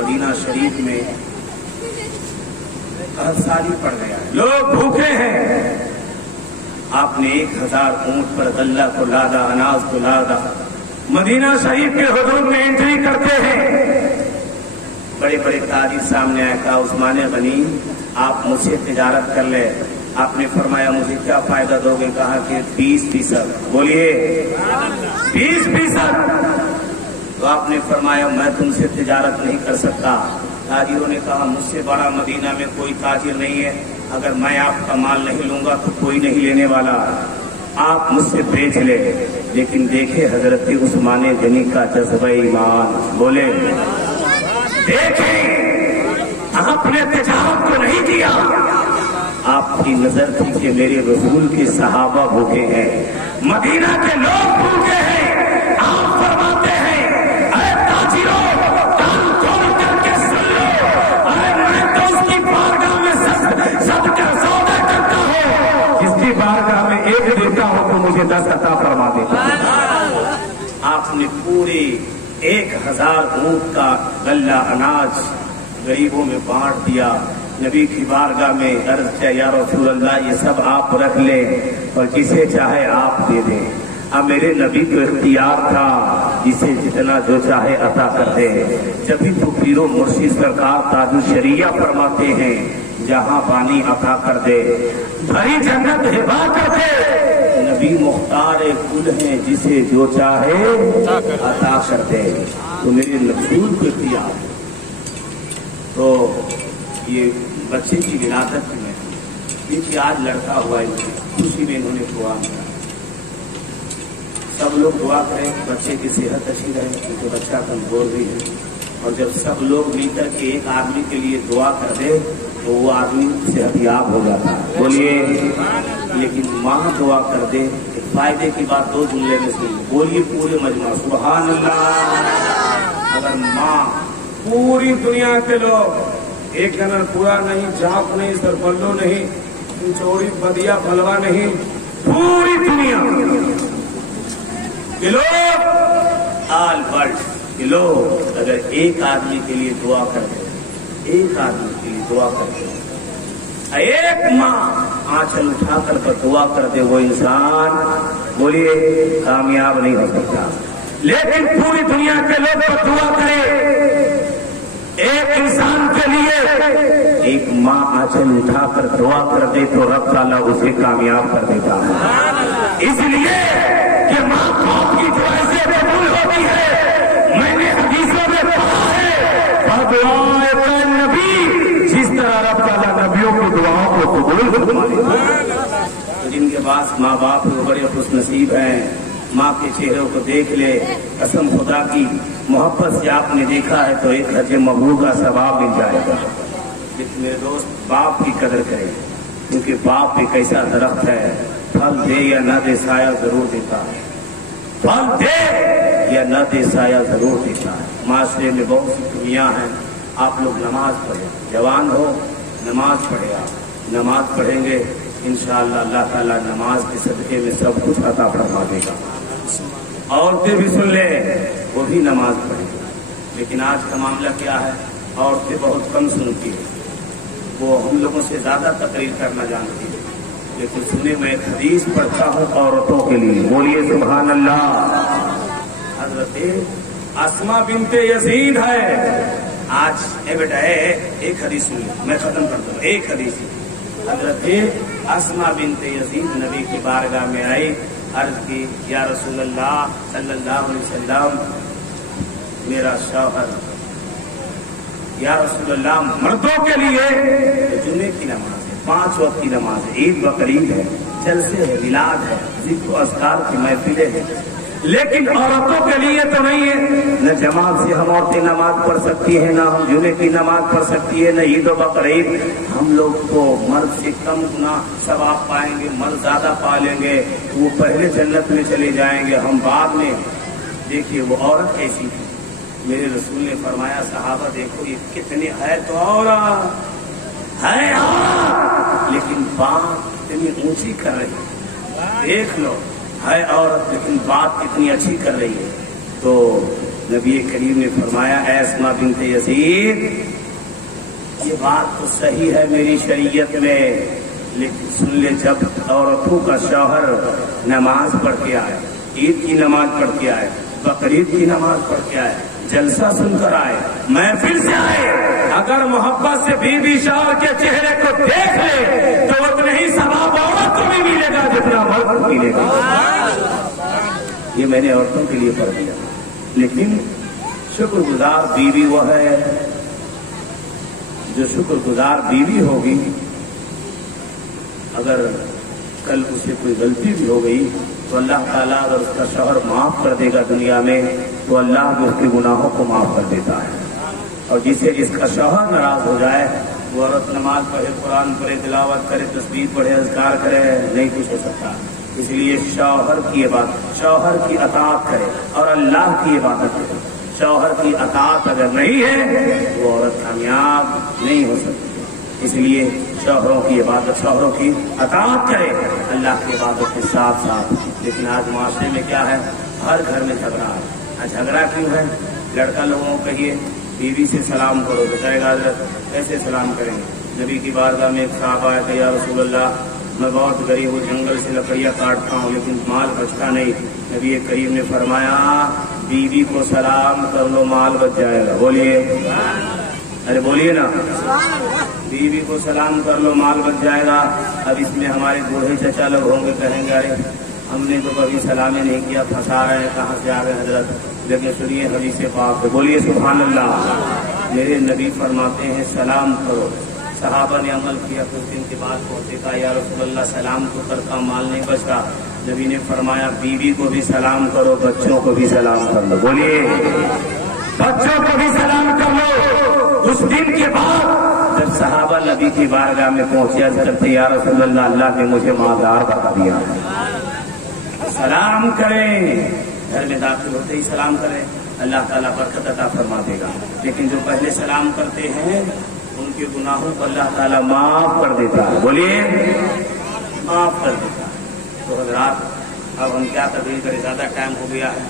Medina शरीफ में कहसाली पड़ गया है, लोग भूखे हैं। आपने 1000 ऊंट पर गल्ला को लादा, अनाज को लादा। मदीना शरीफ के हुजूर में एंट्री करते हैं, बड़े बड़े ताजिर सामने आया, कहा उस्मान गनी आप मुझसे तिजारत कर ले। आपने फरमाया मुझे क्या फायदा दोगे? कहा कि 20%। बोलिए 20%। तो आपने फरमाया मैं तुमसे तिजारत नहीं कर सकता। ताजिरों ने कहा मुझसे बड़ा मदीना में कोई ताजिर नहीं है, अगर मैं आपका माल नहीं लूंगा तो कोई नहीं लेने वाला, आप मुझसे बेच ले। लेकिन देखे हजरत उस्मान गनी का जज्बा ईमान। बोले देखें आपने तिजारत को नहीं किया, आपकी नजर थी कि मेरे रसूल के सहाबा भूखे हैं, मदीना के लोग भूखे हैं। आप फरमाते हैं अरे ताजिरों कान खोल करके सुन लो, अरे मैं तो उसकी बारगाह में सब का सौदा करता हूँ जिसकी बारगाह में 1 देता हूँ तो मुझे 10 अता फरमा देता हूँ। आपने पूरे 1000 ऊंट का गल्ला अनाज गरीबों में बांट दिया। नबी की बारगाह में अर्ज किया या रसूल अल्लाह ये सब आप रख लें और जिसे चाहे आप दे दें। अब मेरे नबी को इख्तियार था जिसे जितना जो चाहे अता कर दे। जब भी तो पीरो मुर्शिद सरकार ताजु शरिया फरमाते हैं जहां पानी अता कर दे भरी जन्नत हिबा कर दे। नबी मुख्तार कुल है जिसे जो चाहे अता कर दे। तो मेरे रसूल को इख्तियार। तो ये बच्चे की विरासत में देखिए आज लड़का हुआ इनकी खुशी में इन्होंने दुआ किया। सब लोग दुआ करें कि बच्चे की सेहत अच्छी रहे क्योंकि बच्चा कमजोर भी है। और जब सब लोग मिलकर के एक आदमी के लिए दुआ कर दे तो वो आदमी सेहतयाब हो जाता है। बोलिए लेकिन माँ दुआ कर दे फायदे की बात 2 जुमले में सुन। बोलिए पूरे मजमा सुभान अल्लाह। अगर माँ पूरी दुनिया के लोग एक गनर पूरा नहीं, जाप नहीं, सरपल्लो नहीं, चोरी बदिया भलवा नहीं, पूरी दुनिया के लोग आल वर्ल्ड के लोग अगर एक आदमी के लिए दुआ कर दे, एक आदमी के लिए दुआ कर दे, एक माँ आंचल उठाकर कर दुआ कर दे, वो इंसान बोलिए कामयाब नहीं हो सकता। लेकिन पूरी दुनिया के लोग तो दुआ करे एक इंसान के लिए, एक माँ आंचल उठाकर दुआ कर दे तो रब ताला उसे कामयाब कर देता है। इसलिए कि माँ बाप की दुआ से कबूल होती है। मैंने हदीसों में पढ़ा है नबी जिस तरह रब ताला नबियों की दुआओं को कबूल फरमाता है। तो जिनके पास माँ बाप वो बड़े खुशनसीब हैं, माँ के चेहरों को देख ले, कसम खुदा की मोहब्बत से आपने देखा है तो एक हज मबरूर का सवाब मिल जाएगा। लेकिन मेरे दोस्त बाप की कदर करें क्योंकि बाप एक ऐसा दरख्त है, फल दे या न दे साया जरूर देता है, फल दे या न दे साया जरूर देता है। माशरे में बहुत सी दुनिया है, आप लोग नमाज पढ़े, जवान हो नमाज पढ़े, आप नमाज पढ़ेंगे इंशाअल्लाह अल्लाह ताला नमाज के सदके में सब कुछ अता फरमा देगा। औरतें भी सुन ले वो भी नमाज पढ़े। लेकिन आज का मामला क्या है, औरतें बहुत कम सुनती है, वो हम लोगों से ज्यादा तकरीर करना जानती है। लेकिन सुने मैं एक हदीस पढ़ता हूँ औरतों के लिए, बोलिए सुभान अल्लाह। हजरत अस्मा बिनते यजीद है। आज ए बेटा एक हदीस सुन लो, मैं खत्म कर दूँ। एक हदीस हजरत अस्मा बिनते यजीद नबी की बारगाह में आई, अर्ज की या रसूल अल्लाह सल्लल्लाहु अलैहि वसल्लम मेरा शौहर, या रसूल अल्लाह मर्दों के लिए जुमे की नमाज है, 5 वक्त की नमाज है, ईद बकरीद है, जलसे है, मिलाद है, जिक्र अस्कार की महफिलें हैं, लेकिन औरतों के लिए तो नहीं है। न जमात से हम औरतें नमाज पढ़ सकती है, न हम जुमे की नमाज पढ़ सकती है, न ईद व बकरीद। हम लोग को मर्द से कम गुना सवाब पाएंगे, मर्द ज्यादा पा लेंगे, वो पहले जन्नत में चले जाएंगे, हम बाद में। देखिए वो औरत कैसी थी, मेरे रसूल ने फरमाया सहाबा देखो ये कितने है तो औरत है लेकिन बात इतनी ऊंची कर रही है, देख लो है औरत लेकिन बात कितनी अच्छी कर रही है। तो نبی کریم نے فرمایا اے اسماء بنت یزید، یہ بات تو صحیح ہے میری شریعت میں، لیکن سن لے جب عورتوں کا شوہر نماز پڑھ کے آئے، عید کی نماز پڑھ کے آئے، بقرعید کی نماز پڑھ کے آئے، جلسہ سن کر آئے، محفل سے آئے، اگر محبت سے بیوی شوہر کے چہرے کو دیکھ لے تو اتنا ہی ثواب عورت کو بھی ملے گا جتنا مرد کو ملے گا۔ یہ میں نے عورتوں کے لیے پڑھ دیا، لیکن شکر گزار بیوی وہ ہے جو شکر گزار بیوی ہوگی، اگر کل اسے کوئی غلطی بھی ہو گئی تو اللہ تعالیٰ اگر اس کا شوہر معاف کر دے گا دنیا میں تو اللہ بھی اس کے گناہوں کو معاف کر دیتا ہے، اور جس کا شوہر ناراض ہو جائے وہ عورت نماز پڑھے، قرآن پڑھے، تلاوت کرے، تسبیح پڑھے، اذکار کرے، نہیں کچھ ہو سکتا۔ اس لیے شوہر کی عبادت، شوہر کی اطاعت کرے اور اللہ کی عبادت کرے۔ شوہر کی اطاعت اگر نہیں ہے وہ عورت کامیاب نہیں ہو سکتی، اس لیے شوہروں کی عبادت، شوہروں کی اطاعت کرے اللہ کی عبادت کے ساتھ ساتھ۔ لیکن آج معاشرے میں کیا ہے، ہر گھر میں جھگڑا ہے۔ جھگڑا کیوں ہے؟ لڑکا لوگوں کو کہیے بیوی سے سلام کرو تو کہے گا حضرت کیسے سلام کریں گے؟ نبی کی بارگاہ میں ایک صاحب آیا کہ یا رسول اللہ میں بہت غریب ہوں، جنگل سے لکڑیاں کاٹتا ہوں لیکن مال بچتا نہیں۔ نبی کریم نے فرمایا بیوی کو سلام کر لو مال بچ جائے گا۔ بولیے، ارے بولیے نا، بیوی کو سلام کر لو مال بچ جائے گا۔ اب اس میں ہمارے بوڑھے چچا لوگ ہوں گے، کہیں گے ارے ہم نے تو کبھی سلام ہی نہیں کیا، پھنسا رہے ہیں، کہاں سے آ گئے حضرت؟ لیکن سنیے حدیث پاک، بولیے سبحان اللہ۔ میرے نبی فرماتے ہیں سلام کرو۔ صحابہ نے عمل کیا، کچھ دن کے بعد پہنچے، کہا یا رسول اللہ سلام تو کرتا مال نہیں بچتا۔ نبی نے فرمایا بیوی کو بھی سلام کرو، بچوں کو بھی سلام کر لو۔ بولیے، بچوں کو بھی سلام کر لو۔ اس دن کے بعد جب صحابہ نبی کی بارگاہ میں پہنچے، عرض کرتے یا رسول اللہ نے مجھے مالدار بتا دیا، سلام کریں، گھر میں داخل ہوتے ہی سلام کریں، اللہ تعالیٰ برکت عطا فرما دے گا۔ لیکن جو پہلے سلام کرتے ہیں ان کے گناہوں کو اللہ تعالیٰ معاف کر دیتا ہے۔ بولیے، معاف کر دیتا ہے۔ تو حضرات اب ہم کیا تقریر کریں، زیادہ ٹائم ہو گیا ہے۔